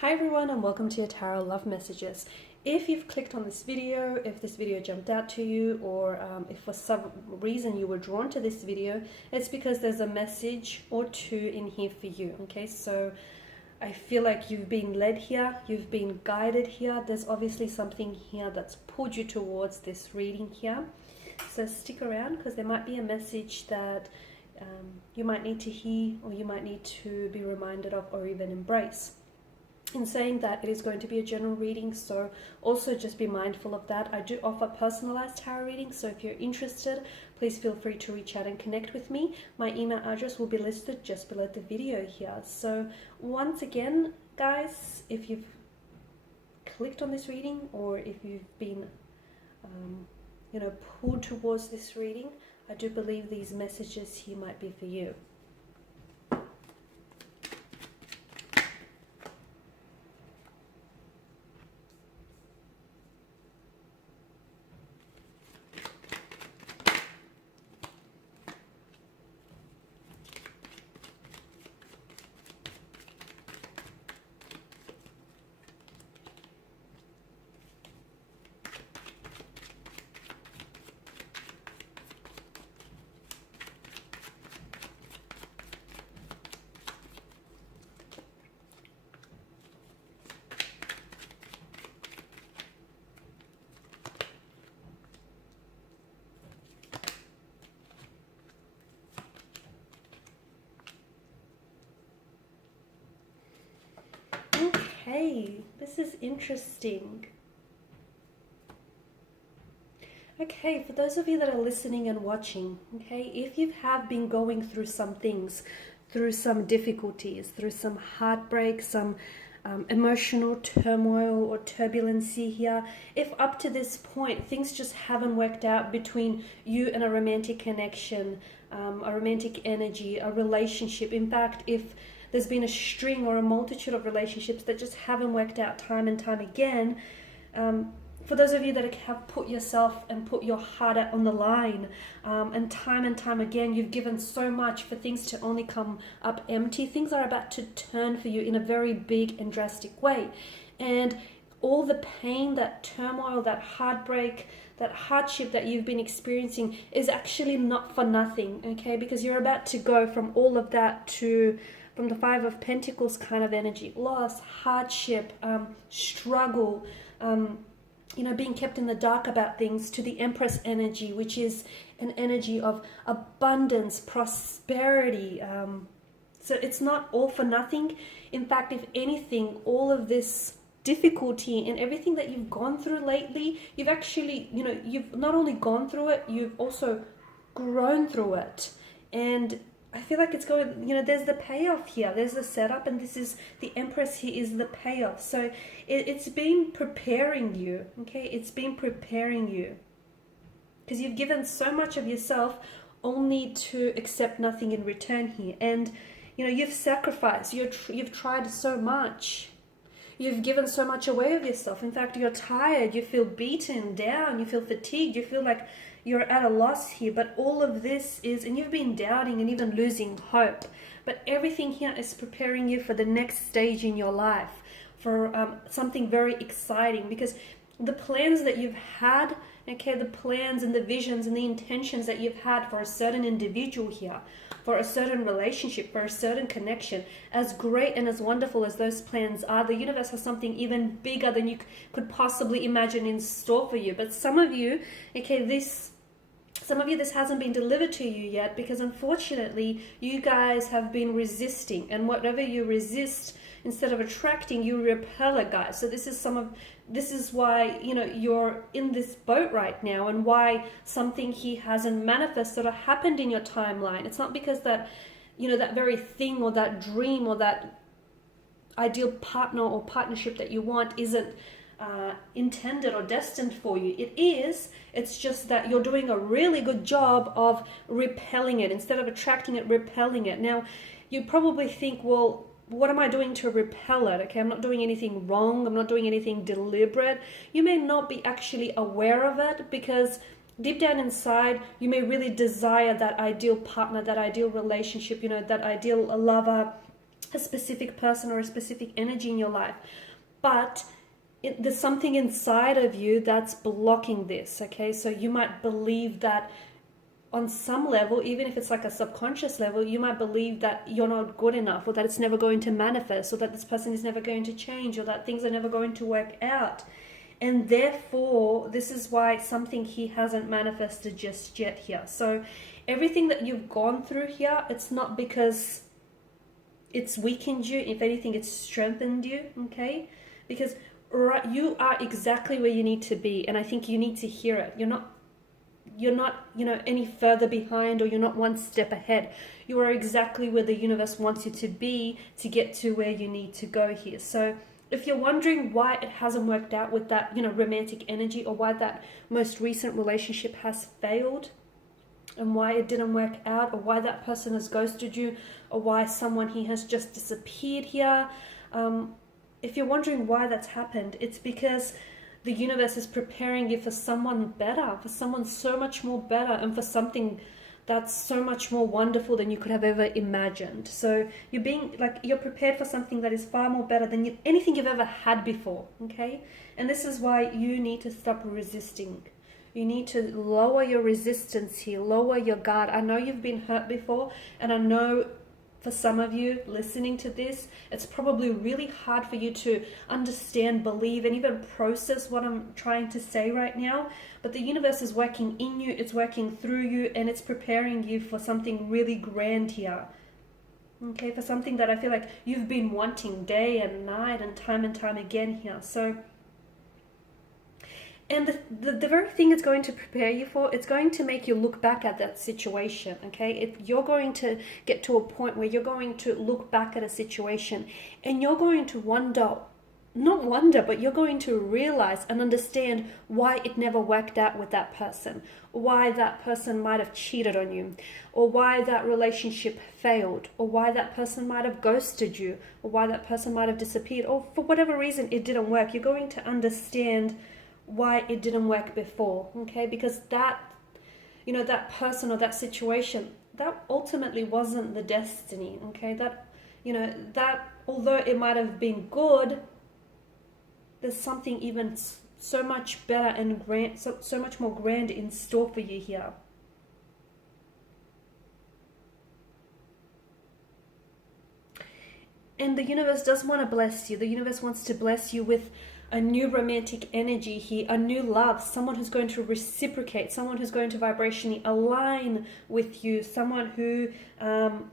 Hi everyone and welcome to your Tarot Love Messages. If you've clicked on this video, if this video jumped out to you, or if for some reason you were drawn to this video, it's because there's a message or two in here for you, okay? So I feel like you've been led here, you've been guided here. There's obviously something here that's pulled you towards this reading here. So stick around because there might be a message that you might need to hear, or you might need to be reminded of, or even embrace. In saying that, it is going to be a general reading, so also just be mindful of that. I do offer personalized tarot readings, so if you're interested, please feel free to reach out and connect with me. My email address will be listed just below the video here. So once again, guys, if you've clicked on this reading, or if you've been pulled towards this reading, I do believe these messages here might be for you. Okay, this is interesting. Okay, for those of you that are listening and watching, okay, if you have been going through some things, through some difficulties, through some heartbreak, some emotional turmoil or turbulency here, if up to this point things just haven't worked out between you and a romantic connection, a romantic energy, a relationship, in fact, if there's been a string or a multitude of relationships that just haven't worked out time and time again, for those of you that have put yourself and put your heart out on the line, and time again, you've given so much for things to only come up empty, things are about to turn for you in a very big and drastic way. And all the pain, that turmoil, that heartbreak, that hardship that you've been experiencing is actually not for nothing, okay? Because you're about to go from all of that to, from the Five of Pentacles kind of energy, loss, hardship, struggle, being kept in the dark about things, to the Empress energy, which is an energy of abundance, prosperity. So it's not all for nothing. In fact, if anything, all of this difficulty and everything that you've gone through lately, you've actually, you've not only gone through it, you've also grown through it. And I feel like it's going, there's the payoff here. There's the setup, and this is the Empress here is the payoff. So it's been preparing you, okay? It's been preparing you. Because you've given so much of yourself only to accept nothing in return here. And, you've sacrificed. You've tried so much. You've given so much away of yourself. In fact, you're tired. You feel beaten down. You feel fatigued. You feel like you're at a loss here. But all of this is, and you've been doubting and even losing hope. But everything here is preparing you for the next stage in your life, for something very exciting. Because the plans that you've had, okay, the plans and the visions and the intentions that you've had for a certain individual here, for a certain relationship, for a certain connection, as great and as wonderful as those plans are, the universe has something even bigger than you could possibly imagine in store for you. But some of you, okay, this hasn't been delivered to you yet, because unfortunately you guys have been resisting, and whatever you resist, instead of attracting, you repel it, guys. So this is why you're in this boat right now, and why something here hasn't manifested or happened in your timeline. It's not because that that very thing or that dream or that ideal partner or partnership that you want isn't intended or destined for you. It is. It's just that you're doing a really good job of repelling it instead of attracting it, repelling it. Now, you probably think, well, what am I doing to repel it? Okay, I'm not doing anything wrong. I'm not doing anything deliberate. You may not be actually aware of it, because deep down inside, you may really desire that ideal partner, that ideal relationship, that ideal lover, a specific person or a specific energy in your life, but there's something inside of you that's blocking this, okay? So you might believe that on some level, even if it's like a subconscious level, you might believe that you're not good enough, or that it's never going to manifest, or that this person is never going to change, or that things are never going to work out. And therefore, this is why something he hasn't manifested just yet here. So everything that you've gone through here, it's not because it's weakened you. If anything, it's strengthened you, okay? Because you are exactly where you need to be, and I think you need to hear it. You're not, you know, any further behind, or you're not one step ahead. You are exactly where the universe wants you to be to get to where you need to go here. So if you're wondering why it hasn't worked out with that, you know, romantic energy, or why that most recent relationship has failed, and why it didn't work out, or why that person has ghosted you, or why someone he has just disappeared here, if you're wondering why that's happened, it's because the universe is preparing you for someone better, for someone so much more better, and for something that's so much more wonderful than you could have ever imagined. So you're prepared for something that is far more better than anything you've ever had before, okay? And this is why you need to stop resisting. You need to lower your resistance here, lower your guard. I know you've been hurt before, and I know for some of you listening to this, it's probably really hard for you to understand, believe, and even process what I'm trying to say right now. But the universe is working in you, it's working through you, and it's preparing you for something really grand here. Okay, for something that I feel like you've been wanting day and night and time again here. So, and the very thing it's going to prepare you for, it's going to make you look back at that situation, okay? You're going to get to a point where you're going to look back at a situation, and you're going to but you're going to realize and understand why it never worked out with that person, why that person might have cheated on you, or why that relationship failed, or why that person might have ghosted you, or why that person might have disappeared, or for whatever reason it didn't work. You're going to understand why it didn't work before, okay? Because that, you know, that person or that situation, that ultimately wasn't the destiny, okay? That, you know, that although it might have been good, there's something even so much better and grand, so much more grand in store for you here. And the universe does want to bless you. The universe wants to bless you with a new romantic energy here, a new love, someone who's going to reciprocate, someone who's going to vibrationally align with you, someone who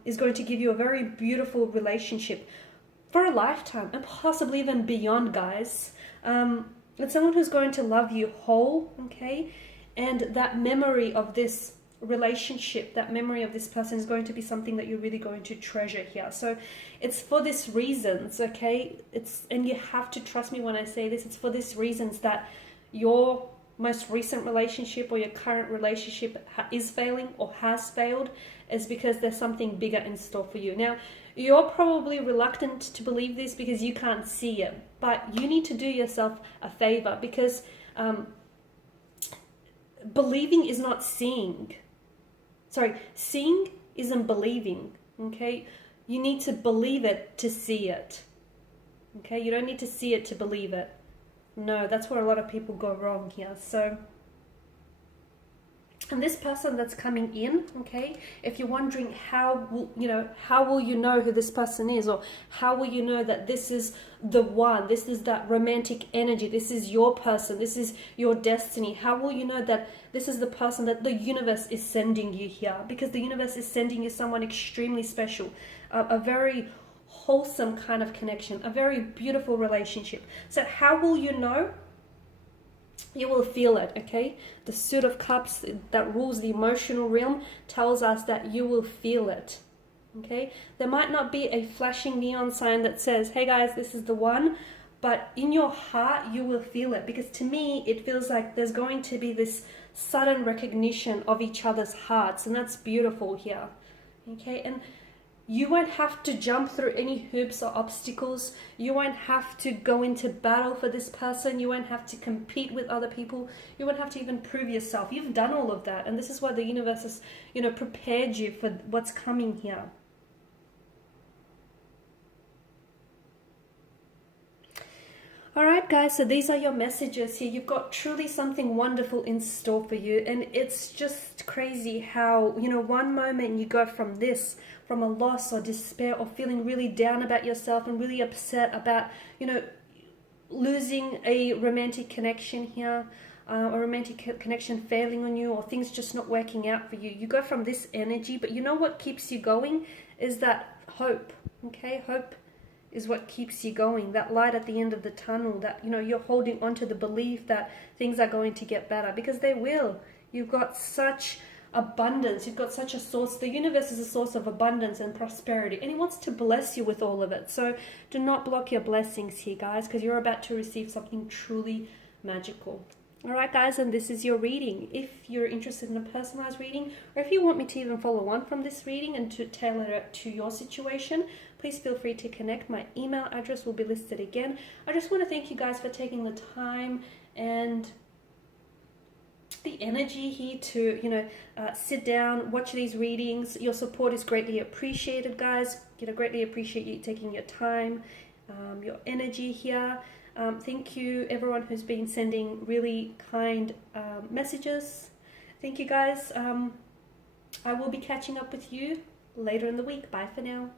is going to give you a very beautiful relationship for a lifetime, and possibly even beyond, guys. It's someone who's going to love you whole, okay? And that memory of this relationship, that memory of this person is going to be something that you're really going to treasure here. So it's for these reasons, okay? And you have to trust me when I say this, it's for these reasons that your most recent relationship or your current relationship is failing or has failed, is because there's something bigger in store for you. Now, you're probably reluctant to believe this because you can't see it, but you need to do yourself a favor, because believing is not seeing. Sorry, seeing isn't believing, okay? You need to believe it to see it, okay? You don't need to see it to believe it. No, that's where a lot of people go wrong here. So, and this person that's coming in, okay, if you're wondering how will you know who this person is, or how will you know that this is the one, this is that romantic energy, this is your person, this is your destiny, how will you know that this is the person that the universe is sending you here? Because the universe is sending you someone extremely special, a very wholesome kind of connection, a very beautiful relationship. So how will you know? You will feel it, okay? The Suit of Cups that rules the emotional realm tells us that you will feel it, okay? There might not be a flashing neon sign that says, hey guys, this is the one, but in your heart, you will feel it. Because to me, it feels like there's going to be this sudden recognition of each other's hearts, and that's beautiful here, okay? And you won't have to jump through any hoops or obstacles. You won't have to go into battle for this person. You won't have to compete with other people. You won't have to even prove yourself. You've done all of that. And this is why the universe has, prepared you for what's coming here. All right, guys, so these are your messages here. You've got truly something wonderful in store for you. And it's just crazy how, you know, one moment you go from this, from a loss or despair or feeling really down about yourself and really upset about, you know, losing a romantic connection here, or romantic connection failing on you, or things just not working out for you. You go from this energy, but you know what keeps you going is that hope, okay? Hope is what keeps you going, that light at the end of the tunnel, that, you know, you're holding on to the belief that things are going to get better, because they will. You've got such abundance, you've got such a source. The universe is a source of abundance and prosperity, and it wants to bless you with all of it. So do not block your blessings here, guys, because you're about to receive something truly magical. All right, guys, and this is your reading. If you're interested in a personalized reading, or if you want me to even follow on from this reading and to tailor it to your situation, please feel free to connect. My email address will be listed again. I just want to thank you guys for taking the time and the energy here to, you know, sit down, watch these readings. Your support is greatly appreciated, guys. You know, greatly appreciate you taking your time, your energy here. Thank you, everyone who's been sending really kind messages. Thank you, guys. I will be catching up with you later in the week. Bye for now.